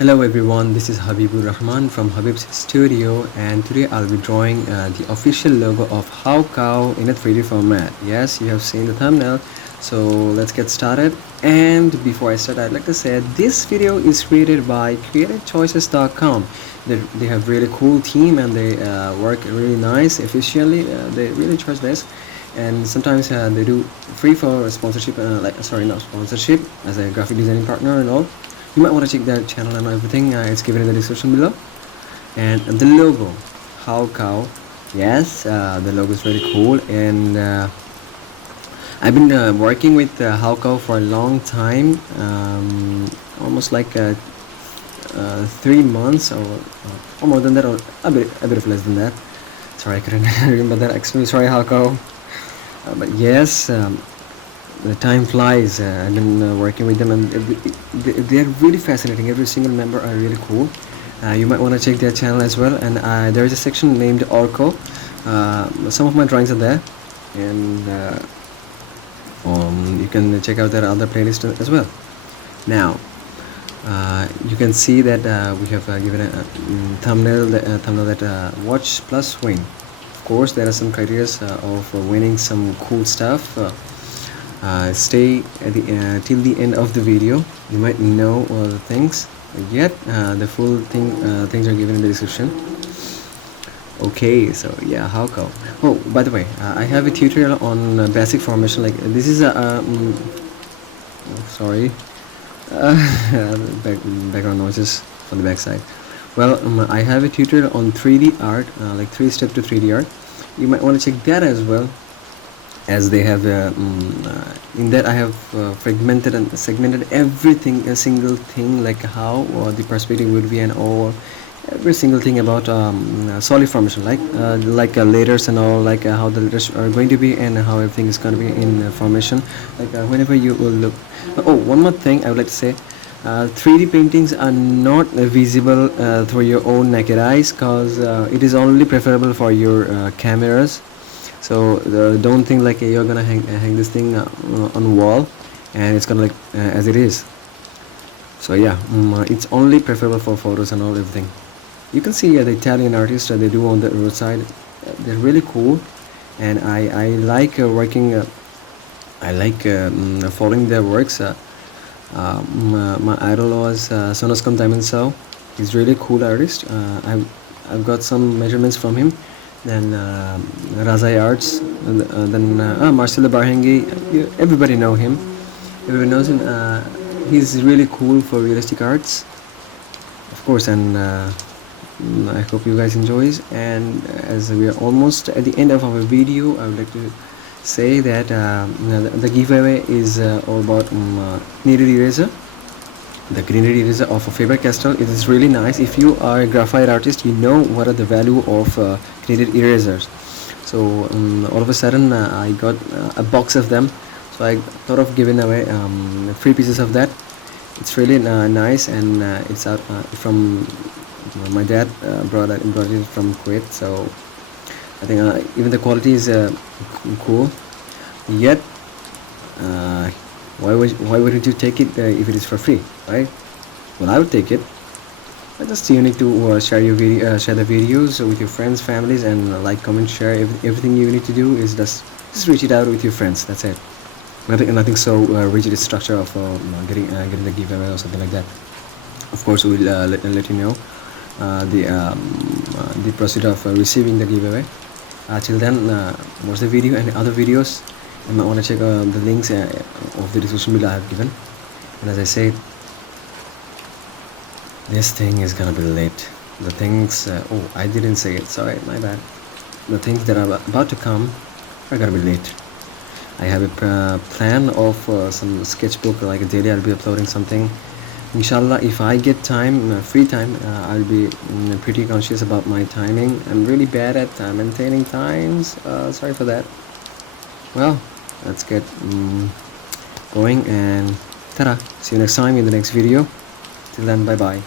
Hello everyone, this is Habib from Habib's studio, and today I'll be drawing the official logo of HowCow in a 3D format. Yes, you have seen the thumbnail, so let's get started. And before I start, I'd like to say this video is created by creativechoices.com. They have really cool team and they work really nice, efficiently. They really charge less, and sometimes they do free for sponsorship, not sponsorship, as a graphic designing partner and all. You might want to check their channel and everything. It's given in the description below. And the logo, HowCow. Yes, the logo is very cool, and I've been working with HowCow for a long time, almost like 3 months or more than that, or a bit of less than that. Sorry, I couldn't remember that. Extremely sorry, HowCow. But yes. The time flies. I've been working with them, and they're really fascinating. Every single member are really cool. You might want to check their channel as well, and there is a section named Orco. Some of my drawings are there, and you can check out their other playlist as well. Now you can see that we have given a thumbnail that watch plus win. Of course, there are some criteria of winning some cool stuff. Stay at till the end of the video. You might know all the things, yet the full things are given in the description. Okay, so yeah, HowCow. Oh, by the way, I have a tutorial on basic formation. Like this is a sorry, background noises from the backside. Well, I have a tutorial on 3D art, like 3-step to 3D art. You might want to check that as well, as they have in that I have fragmented and segmented everything, a single thing, like how the perspective would be, and all every single thing about solid formation, like letters and all, like how the letters are going to be and how everything is going to be in formation, like whenever you will look. Oh, one more thing I would like to say. 3D paintings are not visible through your own naked eyes, because it is only preferable for your cameras. So don't think like you're gonna hang this thing on the wall and it's gonna like as it is. So yeah, it's only preferable for photos and all, everything. You can see the Italian artists they do on the roadside. They're really cool, and I like working. I like following their works. My idol was Sonoscom Diamond. He's really cool artist. I've got some measurements from him. Then Razai Arts, then Marcelo Barhengi. Everybody know him. Everybody knows him. He's really cool for realistic arts, of course. And I hope you guys enjoy. And as we are almost at the end of our video, I would like to say that the giveaway is all about kneaded eraser. The kneaded eraser of Faber Castell. It is really nice. If you are a graphite artist, you know what are the value of kneaded erasers. So all of a sudden I got a box of them, so I thought of giving away 3 pieces of that. It's really nice, and it's out from my dad brought it from Kuwait. So I think even the quality is cool. Yet why wouldn't you take it if it is for free, right? Well, I would take it. Just you need to share your video, share the videos with your friends, families, and like, comment, share. Everything you need to do is just reach it out with your friends. That's it. Nothing so rigid structure of getting the giveaway or something like that. Of course, we'll let you know the procedure of receiving the giveaway. Till then, watch the video and other videos. You might want to check the links of the description below I have given. And as I said, this thing is gonna be lit. The things oh, I didn't say it, sorry, my bad. The things that are about to come are gonna be lit. I have a plan of some sketchbook, like a daily I'll be uploading something. Inshallah, if I get time, free time, I'll be pretty conscious about my timing. I'm really bad at maintaining times. Sorry for that. Well, let's get going, and ta-da! See you next time in the next video. Till then, bye bye.